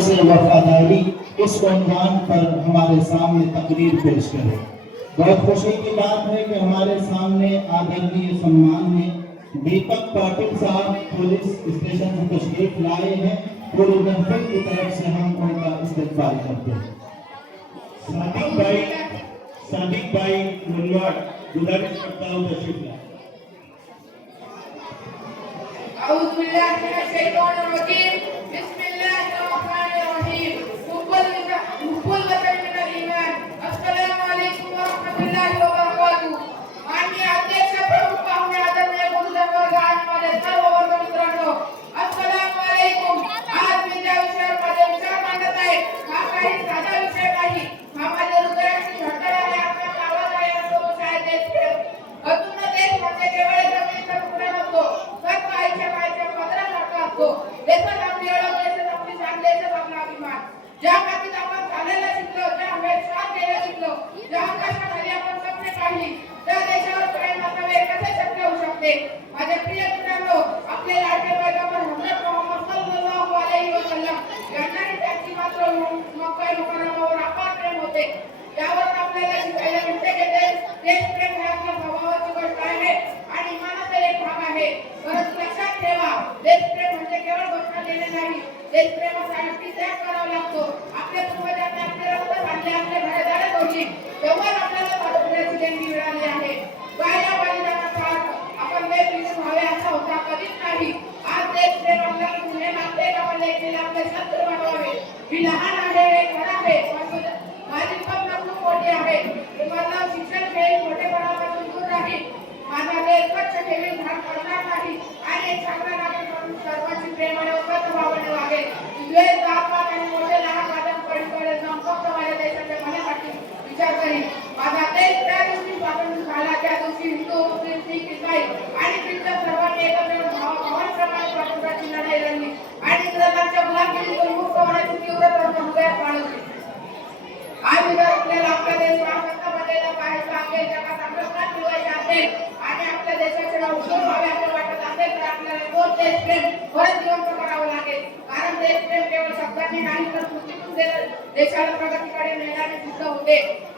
से वफादारी इस उन्वान पर हमारे सामने तकरीर पेश करें। बहुत खुशी की बात है कि हमारे सामने आदरणीय सम्माननीय दीपक पाटिल साहब पुलिस स्टेशन से तशरीफ लाए हैं। पूरी महफिल की तरफ से हम उनका इस्तकबाल करते हैं। सादिक भाई मुनवार गुजारिश करता हूँ तशरीफ लाए। माझे प्रिय मित्रांनो, आपले लाडके पैगंबर हजरत मोहम्मद सल्लल्लाहु अलैहि वसल्लम यांना त्यांची मात्र मक्का मुकर्रमावर अपार प्रेम होते। यावर आपल्याला शिकायला मिळते की देश प्रेम ही आपल्या स्वभावाची गोष्ट आहे आणि इमानाचा एक भाग आहे। परंतु लक्षात ठेवा, देश प्रेम म्हणजे केवळ घोषणा देणे नाही, देश प्रेमासाठी त्याग करावा लागतो। आपल्या पूर्वजांनी आपले रक्त सांडले, आपले घरदार तोडली, तेव्हा आपल्याला स्वातंत्र्याची देणगी मिळाली आहे। गायला बलिदानाचा आपण बेफिकीर व्हावे असा होता कधीच नाही। आज देश प्रेमाला पुणे नाते आपले आपले शस्त्र बनवावे ही लहान आहे, एक खरं आहे, माझी स्वप्न खूप मोठी आहे। तुम्हाला शिक्षण घेईल, मोठेपणापासून दूर राहील, माझा देश स्वच्छ ठेवील, भाग पडणार नाही आणि एक चांगला नागरिक म्हणून सर्वांची प्रेमाने उपलब्ध भावाने वागेल। द्वेष, जातपात आणि मोठे लहान वादन पलीकडे जाऊन फक्त माझ्या देशाच्या भल्यासाठी विचार करील। माझा देश त्या दिवशी स्वातंत्र्य झाला, त्या दिवशी हिंदू, मुस्लिम, शीख, ईसाई आणि ख्रिश्चन सर्वांनी एकत्र भावाप्रमाणे स्वातंत्र्याची लढाई लढली आणि इंग्रजांच्या गुलामगिरीतून मुक्त होण्याची तीव्र तळमळ हृदयात बाळगली। आज जर आपल्याला आपला देश स्वातंत्र्याला पाहायचा असेल, जगात अग्रस्थान मिळवायचे असेल आणि आपल्या देशाचे नाव उज्ज्वल व्हावे असे वाटत असेल तर आपल्याला तोच देशप्रेम परत जिवंत करावं लागेल। कारण देशप्रेम केवळ शब्दांनी नाही तर कृतीतून देशाला प्रगतीकडे नेण्याने सिद्ध होते।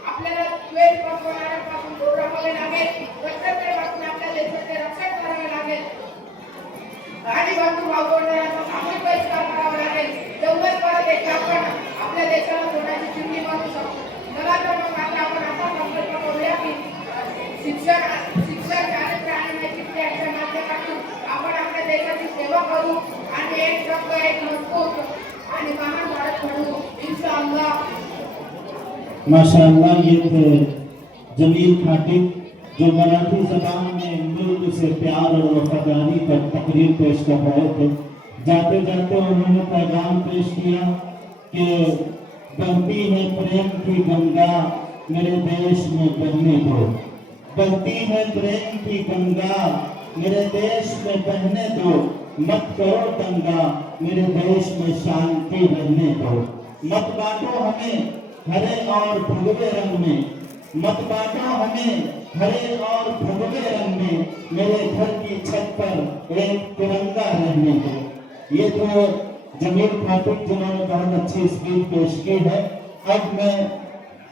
आपल्याला द्वेष पसरवणाऱ्यांपासून दूर राहावे लागेल, कट्टरतेपासून आपल्या देशाचे रक्षण करावे लागेल आणि बंधू भाव जोडणाऱ्यांचा सामूहिक बहिष्कार करावा लागेल। तेव्हाच परत एकदा आपण आपल्या देशाला सोन्याची चिमणी बनवू शकतो। चला तर मग आता आपण असा संकल्प करूया की शिक्षण चारित्र्य आणि नैतिकता यांच्या माध्यमातून आपण आपल्या देशाची सेवा करू आणि एक रंग, एक मजबूत आणि महान भारत घडवू इंशाअल्लाह। माशाअल्लाह, ये थे जमील खाटिब जो मराठी ज़बान में मुल्क से प्यार और वफादारी पर तकरीर पेश कर रहे थे। जाते जाते उन्होंने पैगाम पेश किया कि बहती है प्रेम की गंगा मेरे देश में बहने दो, बहती है प्रेम की गंगा मेरे देश में बहने दो, मत करो दंगा मेरे देश में शांति रहने दो। मत बांटो हमें हरे और भगवे रंग में, मत बांटो हमें हरे और भगवे रंग में, मेरे घर की छत पर एक तिरंगा रहने दो। ये तो जमील खाटिब जिन्होंने बहुत अच्छी स्पीच पेश की है। अब मैं